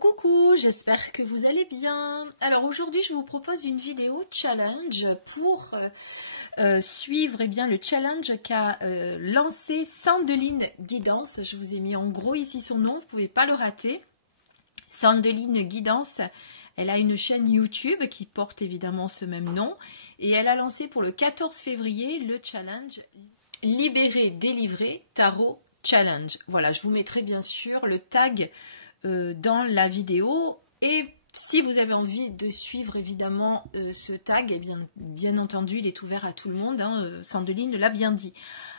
Coucou, j'espère que vous allez bien. Alors aujourd'hui je vous propose une vidéo challenge pour suivre le challenge qu'a lancé Sandeline Guidance. Je vous ai mis en gros ici son nom, vous ne pouvez pas le rater. Sandeline Guidance, elle a une chaîne YouTube qui porte évidemment ce même nom et elle a lancé pour le 14 février le challenge Libérer, délivrer, tarot challenge. Voilà, je vous mettrai bien sûr le tag dans la vidéo, et si vous avez envie de suivre évidemment ce tag, et bien entendu il est ouvert à tout le monde, hein, Sandeline l'a bien dit.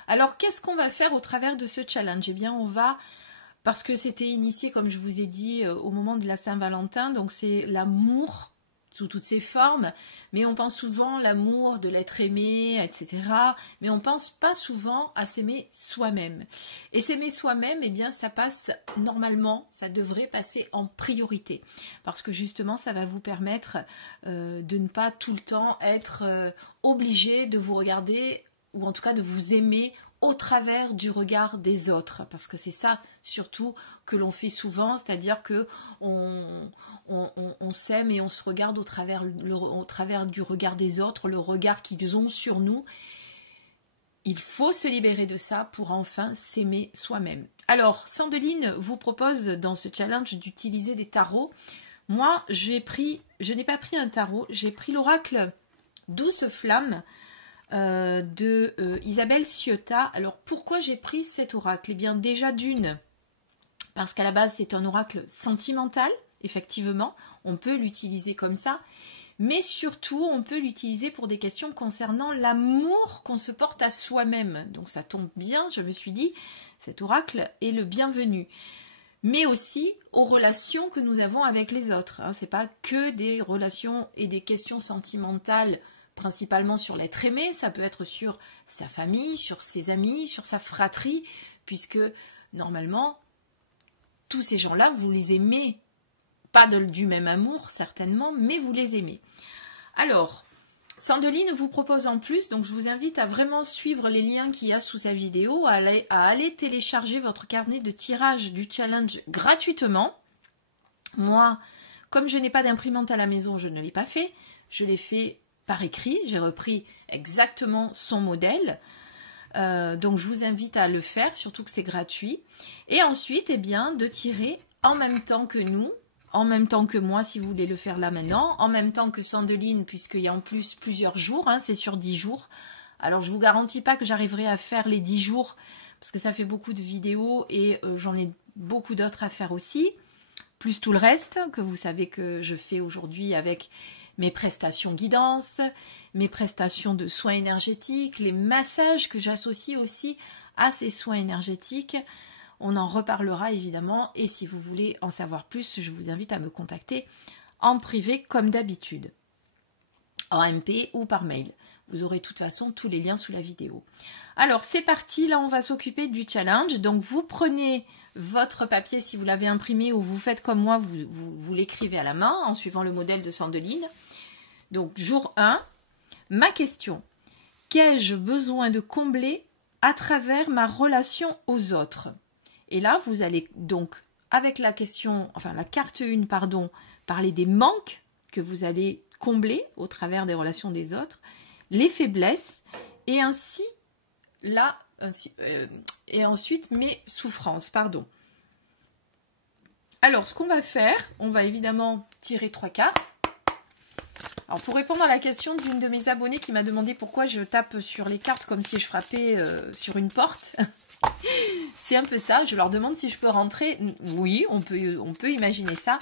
Alors qu'est-ce qu'on va faire au travers de ce challenge? Eh bien on va, parce que c'était initié comme je vous ai dit au moment de la Saint-Valentin, donc c'est l'amour sous toutes ses formes, mais on pense souvent l'amour de l'être aimé, etc. Mais on pense pas souvent à s'aimer soi-même. Et s'aimer soi-même, eh bien ça passe normalement, ça devrait passer en priorité. Parce que justement, ça va vous permettre de ne pas tout le temps être obligé de vous regarder, ou en tout cas de vous aimer au travers du regard des autres, parce que c'est ça surtout que l'on fait souvent, c'est-à-dire que on s'aime et on se regarde au travers du regard des autres, le regard qu'ils ont sur nous. Il faut se libérer de ça pour enfin s'aimer soi-même. Alors, Sandeline vous propose dans ce challenge d'utiliser des tarots. Moi, je n'ai pas pris un tarot, j'ai pris l'oracle Douce Flamme de Isabelle Ciotat. Alors pourquoi j'ai pris cet oracle? Eh bien déjà d'une, parce qu'à la base c'est un oracle sentimental, effectivement, on peut l'utiliser comme ça, mais surtout on peut l'utiliser pour des questions concernant l'amour qu'on se porte à soi-même. Donc ça tombe bien, je me suis dit, cet oracle est le bienvenu. Mais aussi aux relations que nous avons avec les autres. Hein. C'est pas que des relations et des questions sentimentales principalement sur l'être aimé, ça peut être sur sa famille, sur ses amis, sur sa fratrie, puisque normalement, tous ces gens-là, vous les aimez, pas du même amour certainement, mais vous les aimez. Alors, Sandeline vous propose en plus, donc je vous invite à vraiment suivre les liens qu'il y a sous sa vidéo, à aller télécharger votre carnet de tirage du challenge gratuitement. Moi, comme je n'ai pas d'imprimante à la maison, je ne l'ai pas fait, je l'ai fait par écrit, j'ai repris exactement son modèle, donc je vous invite à le faire, surtout que c'est gratuit. Et ensuite, eh bien, de tirer en même temps que nous, en même temps que moi, si vous voulez le faire là maintenant, en même temps que Sandeline, puisqu'il y a en plus plusieurs jours, hein, c'est sur 10 jours. Alors je ne vous garantis pas que j'arriverai à faire les 10 jours, parce que ça fait beaucoup de vidéos et j'en ai beaucoup d'autres à faire aussi, plus tout le reste que vous savez que je fais aujourd'hui avec mes prestations guidance, mes prestations de soins énergétiques, les massages que j'associe aussi à ces soins énergétiques. On en reparlera évidemment, et si vous voulez en savoir plus, je vous invite à me contacter en privé comme d'habitude, en MP ou par mail. Vous aurez de toute façon tous les liens sous la vidéo. Alors c'est parti, là on va s'occuper du challenge. Donc vous prenez votre papier si vous l'avez imprimé, ou vous faites comme moi, vous l'écrivez à la main en suivant le modèle de Sandeline. Donc jour 1, ma question: qu'ai-je besoin de combler à travers ma relation aux autres? Et là vous allez donc avec la question, enfin la carte 1 pardon, parler des manques que vous allez combler au travers des relations des autres, les faiblesses, et ainsi là et ensuite mes souffrances, pardon. Alors ce qu'on va faire, on va évidemment tirer 3 cartes. Alors pour répondre à la question d'une de mes abonnées qui m'a demandé pourquoi je tape sur les cartes comme si je frappais sur une porte, c'est un peu ça. Je leur demande si je peux rentrer. Oui, on peut imaginer ça,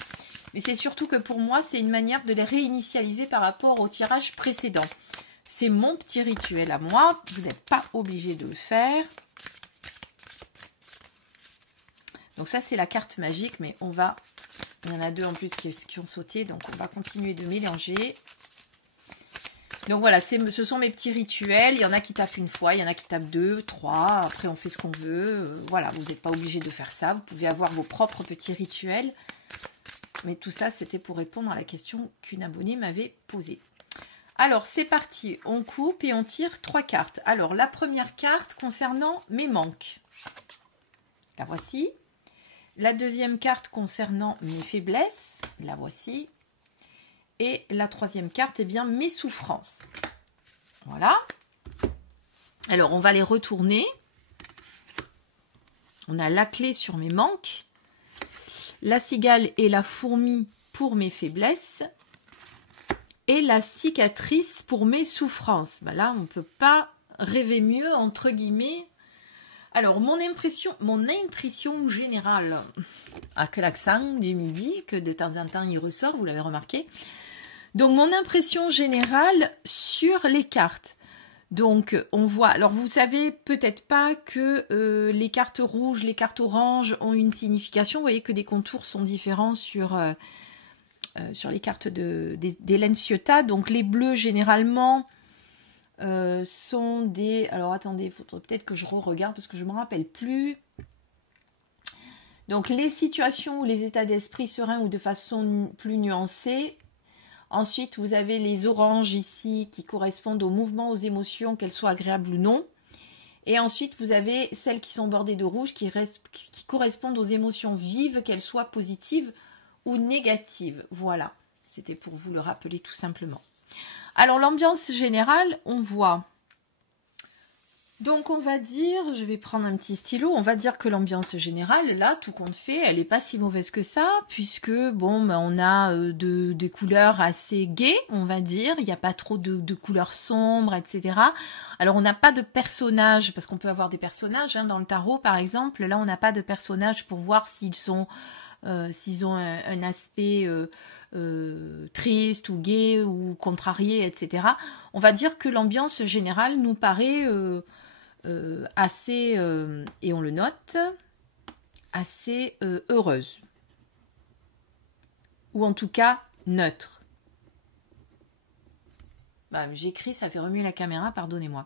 mais c'est surtout que pour moi c'est une manière de les réinitialiser par rapport au tirage précédent. C'est mon petit rituel à moi, vous n'êtes pas obligé de le faire. Donc ça c'est la carte magique, mais on va... Il y en a 2 en plus qui ont sauté, donc on va continuer de mélanger. Donc voilà, ce sont mes petits rituels. Il y en a qui tapent une fois, il y en a qui tapent 2, 3. Après, on fait ce qu'on veut. Voilà, vous n'êtes pas obligé de faire ça. Vous pouvez avoir vos propres petits rituels. Mais tout ça, c'était pour répondre à la question qu'une abonnée m'avait posée. Alors, c'est parti. On coupe et on tire 3 cartes. Alors, la première carte concernant mes manques. La voici. La deuxième carte concernant mes faiblesses, la voici. Et la troisième carte, eh bien, mes souffrances. Voilà. Alors, on va les retourner. On a la clé sur mes manques. La cigale et la fourmi pour mes faiblesses. Et la cicatrice pour mes souffrances. Ben là, on ne peut pas rêver mieux, entre guillemets. Alors, mon impression générale, avec l'accent du midi, que de temps en temps il ressort, vous l'avez remarqué. Donc, mon impression générale sur les cartes. Donc, on voit, alors vous savez peut-être pas que les cartes rouges, les cartes oranges ont une signification. Vous voyez que des contours sont différents sur les cartes d'Hélène Ciotat. Donc, les bleus, généralement, sont des... Alors, attendez, il faudrait peut-être que je re-regarde parce que je ne me rappelle plus. Donc, les situations ou les états d'esprit sereins ou de façon plus nuancée. Ensuite, vous avez les oranges ici qui correspondent aux mouvements, aux émotions, qu'elles soient agréables ou non. Et ensuite, vous avez celles qui sont bordées de rouge qui correspondent aux émotions vives, qu'elles soient positives ou négatives. Voilà, c'était pour vous le rappeler tout simplement. Alors, l'ambiance générale, on voit... Donc, on va dire, je vais prendre un petit stylo, on va dire que l'ambiance générale, là, tout compte fait, elle n'est pas si mauvaise que ça, puisque, bon, ben, on a des couleurs assez gaies, on va dire, il n'y a pas trop de couleurs sombres, etc. Alors, on n'a pas de personnages, parce qu'on peut avoir des personnages, hein, dans le tarot, par exemple, là, on n'a pas de personnages pour voir s'ils ont un aspect... triste ou gai ou contrarié, etc. On va dire que l'ambiance générale nous paraît assez, et on le note, assez heureuse. Ou en tout cas neutre. Bah, j'écris, ça fait remuer la caméra, pardonnez-moi.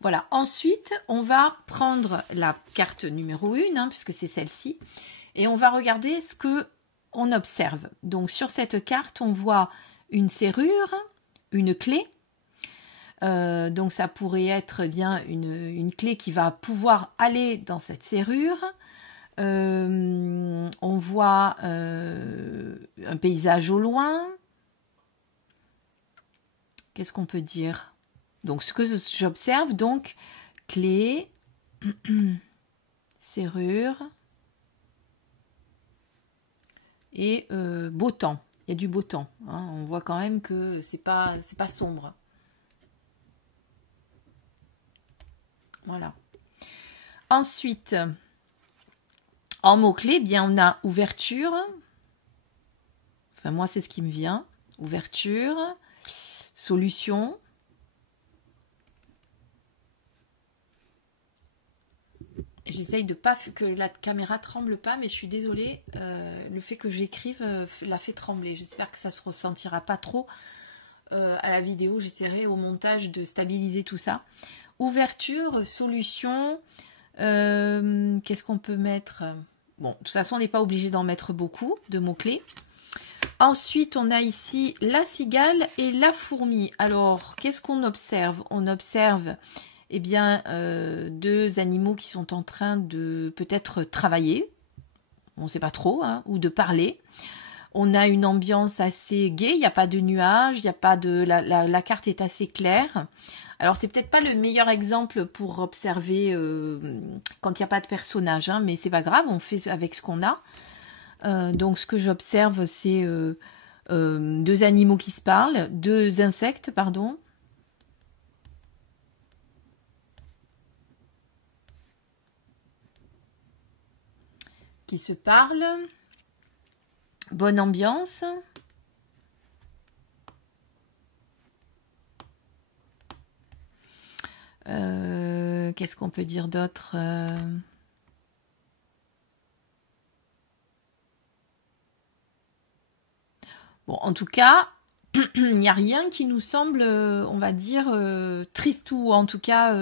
Voilà, ensuite, on va prendre la carte numéro 1, hein, puisque c'est celle-ci, et on va regarder ce que on observe. Donc sur cette carte, on voit une serrure, une clé. Donc ça pourrait être bien une clé qui va pouvoir aller dans cette serrure. On voit un paysage au loin. Qu'est-ce qu'on peut dire? Donc ce que j'observe, donc clé, serrure. Et beau temps, il y a du beau temps, hein. On voit quand même que c'est pas sombre. Voilà. Ensuite, en mots-clés, bien on a ouverture. Enfin moi c'est ce qui me vient. Ouverture, solution. J'essaye de pas que la caméra tremble pas, mais je suis désolée. Le fait que j'écrive la fait trembler. J'espère que ça se ressentira pas trop à la vidéo. J'essaierai au montage de stabiliser tout ça. Ouverture, solution. Qu'est-ce qu'on peut mettre? Bon, de toute façon, on n'est pas obligé d'en mettre beaucoup de mots-clés. Ensuite, on a ici la cigale et la fourmi. Alors, qu'est-ce qu'on observe? On observe... eh bien, deux animaux qui sont en train de peut-être travailler, on ne sait pas trop, hein, ou de parler. On a une ambiance assez gaie, il n'y a pas de nuages, il y a pas de la carte est assez claire. Alors, c'est peut-être pas le meilleur exemple pour observer quand il n'y a pas de personnage, hein, mais c'est pas grave, on fait avec ce qu'on a. Donc, ce que j'observe, c'est deux animaux qui se parlent, deux insectes, pardon. Qui se parlent. Bonne ambiance. Qu'est-ce qu'on peut dire d'autre? Bon, en tout cas, il n'y a rien qui nous semble, on va dire, triste ou en tout cas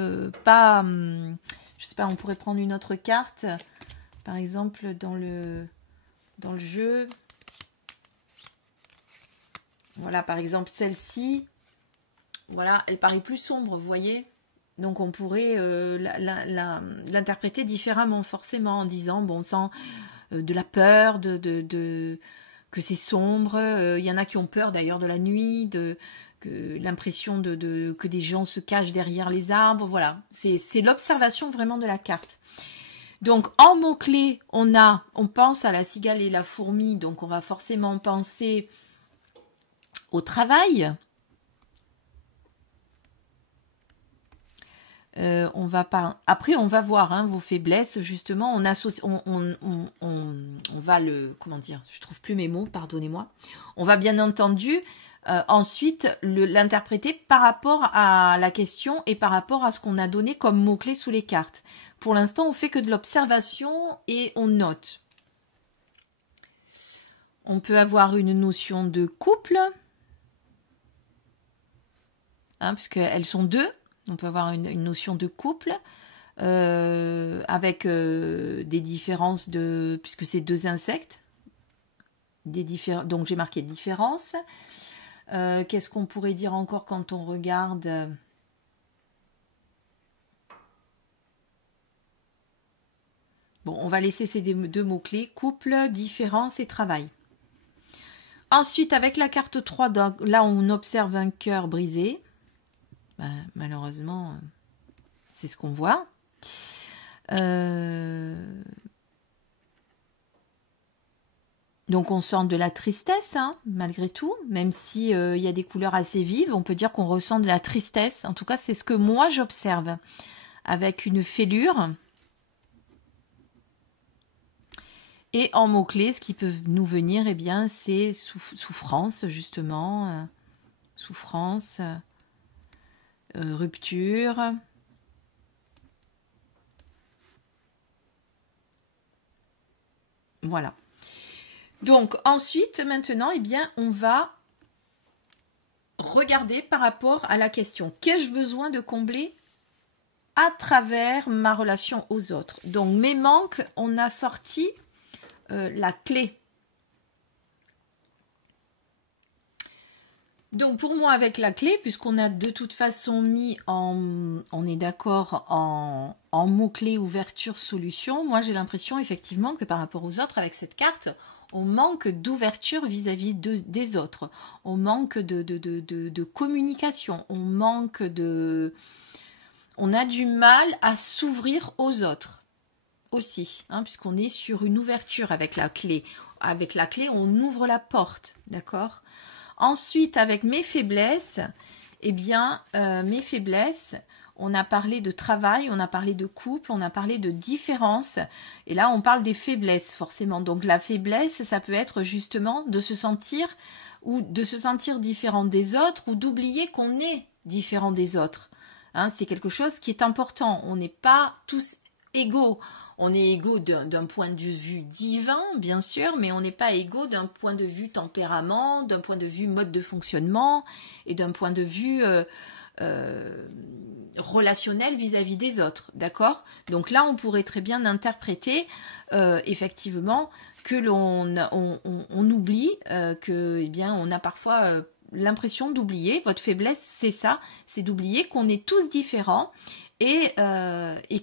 pas... je sais pas, on pourrait prendre une autre carte. Par exemple, dans le jeu, voilà, par exemple, celle-ci, voilà, elle paraît plus sombre, vous voyez. Donc, on pourrait l'interpréter différemment, forcément, en disant, bon, de la peur, que c'est sombre. Il y en a qui ont peur d'ailleurs de la nuit, l'impression que des gens se cachent derrière les arbres. Voilà, c'est l'observation vraiment de la carte. Donc en mots-clés, on pense à la cigale et la fourmi, donc on va forcément penser au travail. Après, on va voir hein, vos faiblesses, justement, on va comment dire, je trouve plus mes mots, pardonnez-moi. On va bien entendu ensuite l'interpréter par rapport à la question et par rapport à ce qu'on a donné comme mots-clés sous les cartes. Pour l'instant, on fait que de l'observation et on note. On peut avoir une notion de couple, hein, puisqu'elles sont deux. On peut avoir une notion de couple avec des différences puisque c'est deux insectes. Donc j'ai marqué différence. Qu'est-ce qu'on pourrait dire encore quand on regarde Bon, on va laisser ces deux mots-clés, couple, différence et travail. Ensuite, avec la carte 3, là on observe un cœur brisé. Ben, malheureusement, c'est ce qu'on voit. Donc on sent de la tristesse, hein, malgré tout, même si il y a des couleurs assez vives, on peut dire qu'on ressent de la tristesse. En tout cas, c'est ce que moi j'observe, avec une fêlure. Et en mots-clés, ce qui peut nous venir, eh bien, c'est souffrance, justement, souffrance. Rupture. Voilà. Donc ensuite, maintenant, eh bien, on va regarder par rapport à la question. Qu'ai-je besoin de combler à travers ma relation aux autres? Donc mes manques, on a sorti la clé. Donc pour moi avec la clé, puisqu'on a de toute façon mis on est d'accord en mots-clés, ouverture, solution, moi j'ai l'impression effectivement que par rapport aux autres, avec cette carte, on manque d'ouverture vis-à-vis des autres, on manque de communication, on a du mal à s'ouvrir aux autres aussi, hein, puisqu'on est sur une ouverture avec la clé. Avec la clé, on ouvre la porte, d'accord ? Ensuite, avec mes faiblesses, eh bien, mes faiblesses, on a parlé de travail, on a parlé de couple, on a parlé de différence. Et là, on parle des faiblesses, forcément. Donc, la faiblesse, ça peut être justement de se sentir différent des autres ou d'oublier qu'on est différent des autres. Hein, c'est quelque chose qui est important. On n'est pas tous égaux. On est égaux d'un point de vue divin, bien sûr, mais on n'est pas égaux d'un point de vue tempérament, d'un point de vue mode de fonctionnement et d'un point de vue relationnel vis-à-vis des autres, d'accord? Donc là, on pourrait très bien interpréter effectivement que on oublie, que eh bien, on a parfois l'impression d'oublier. Votre faiblesse, c'est ça, c'est d'oublier qu'on est tous différents et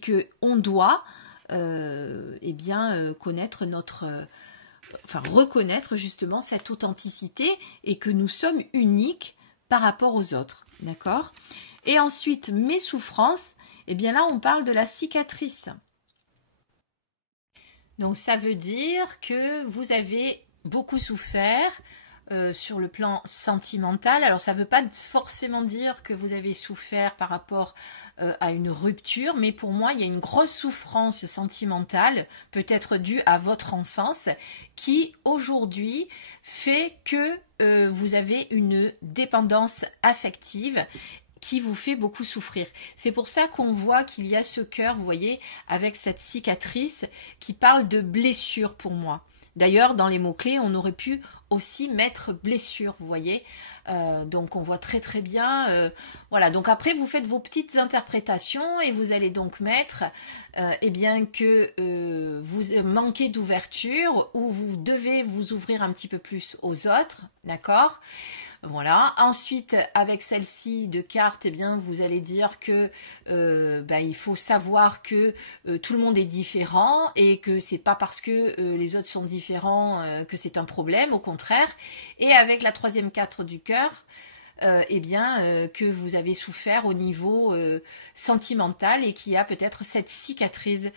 que on doit eh bien connaître reconnaître justement cette authenticité et que nous sommes uniques par rapport aux autres, d'accord? Et ensuite, mes souffrances, eh bien là, on parle de la cicatrice. Donc ça veut dire que vous avez beaucoup souffert sur le plan sentimental. Alors ça ne veut pas forcément dire que vous avez souffert par rapport à une rupture, mais pour moi il y a une grosse souffrance sentimentale, peut-être due à votre enfance, qui aujourd'hui fait que vous avez une dépendance affective qui vous fait beaucoup souffrir. C'est pour ça qu'on voit qu'il y a ce cœur, vous voyez, avec cette cicatrice qui parle de blessure pour moi. D'ailleurs, dans les mots-clés, on aurait pu aussi mettre blessure, vous voyez. Donc, on voit très très bien. Voilà, donc après, vous faites vos petites interprétations et vous allez donc mettre eh bien que vous manquez d'ouverture ou vous devez vous ouvrir un petit peu plus aux autres, d'accord ? Voilà. Ensuite, avec celle-ci de cartes, eh bien, vous allez dire que il faut savoir que tout le monde est différent et que c'est pas parce que les autres sont différents que c'est un problème, au contraire. Et avec la troisième carte du cœur, que vous avez souffert au niveau sentimental et qu'il y a peut-être cette cicatrice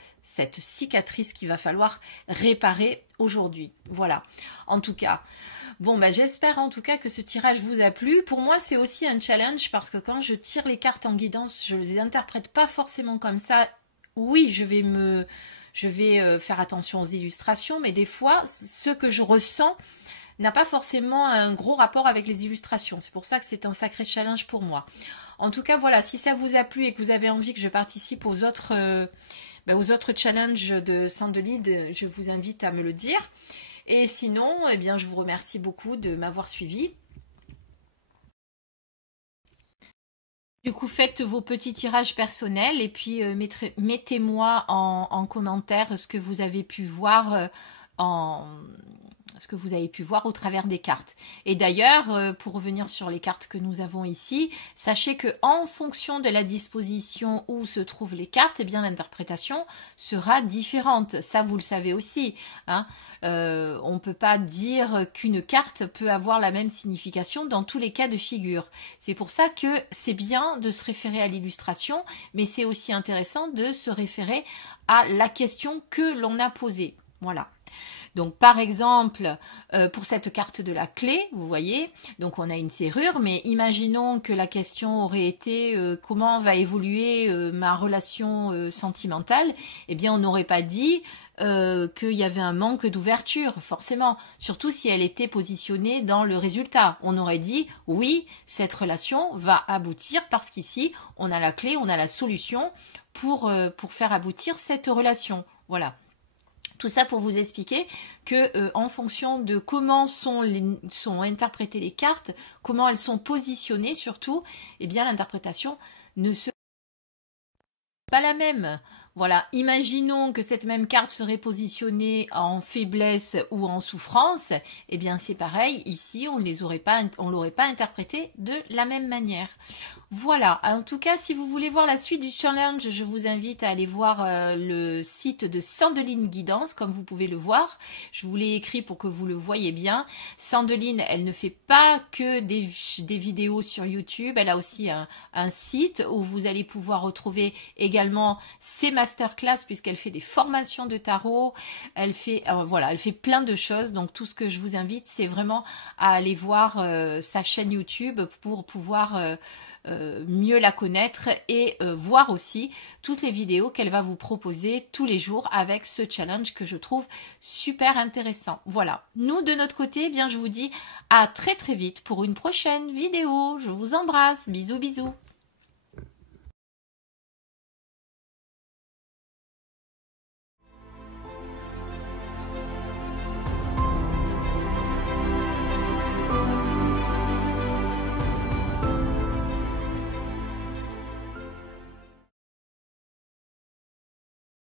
qu'il va falloir réparer aujourd'hui. Voilà. En tout cas. Bon, j'espère en tout cas que ce tirage vous a plu. Pour moi, c'est aussi un challenge parce que quand je tire les cartes en guidance, je ne les interprète pas forcément comme ça. Oui, je vais faire attention aux illustrations, mais des fois, ce que je ressens n'a pas forcément un gros rapport avec les illustrations. C'est pour ça que c'est un sacré challenge pour moi. En tout cas, voilà, si ça vous a plu et que vous avez envie que je participe aux autres challenges de Sandelide, je vous invite à me le dire. Et sinon, eh bien, je vous remercie beaucoup de m'avoir suivi. Du coup, faites vos petits tirages personnels et puis mettez-moi en commentaire ce que vous avez pu voir au travers des cartes. Et d'ailleurs, pour revenir sur les cartes que nous avons ici, sachez que en fonction de la disposition où se trouvent les cartes, eh bien l'interprétation sera différente. Ça, vous le savez aussi, hein. On ne peut pas dire qu'une carte peut avoir la même signification dans tous les cas de figure. C'est pour ça que c'est bien de se référer à l'illustration, mais c'est aussi intéressant de se référer à la question que l'on a posée. Voilà. Donc par exemple, pour cette carte de la clé, vous voyez, donc on a une serrure, mais imaginons que la question aurait été comment va évoluer ma relation sentimentale, eh bien on n'aurait pas dit qu'il y avait un manque d'ouverture, forcément, surtout si elle était positionnée dans le résultat. On aurait dit, oui, cette relation va aboutir parce qu'ici, on a la clé, on a la solution pour faire aboutir cette relation. Voilà. Tout ça pour vous expliquer que en fonction de comment sont interprétées les cartes, comment elles sont positionnées surtout, eh bien l'interprétation ne sera pas la même. Voilà, imaginons que cette même carte serait positionnée en faiblesse ou en souffrance, eh bien c'est pareil, ici on ne l'aurait pas interprété de la même manière. Voilà, en tout cas si vous voulez voir la suite du challenge, je vous invite à aller voir le site de Sandeline Guidance, comme vous pouvez le voir. Je vous l'ai écrit pour que vous le voyez bien. Sandeline, elle ne fait pas que des vidéos sur YouTube, elle a aussi un site où vous allez pouvoir retrouver également ses masterclass puisqu'elle fait des formations de tarot, elle fait plein de choses. Donc tout ce que je vous invite, c'est vraiment à aller voir sa chaîne YouTube pour pouvoir mieux la connaître et voir aussi toutes les vidéos qu'elle va vous proposer tous les jours avec ce challenge que je trouve super intéressant. Voilà, nous de notre côté, eh bien je vous dis à très très vite pour une prochaine vidéo. Je vous embrasse, bisous bisous.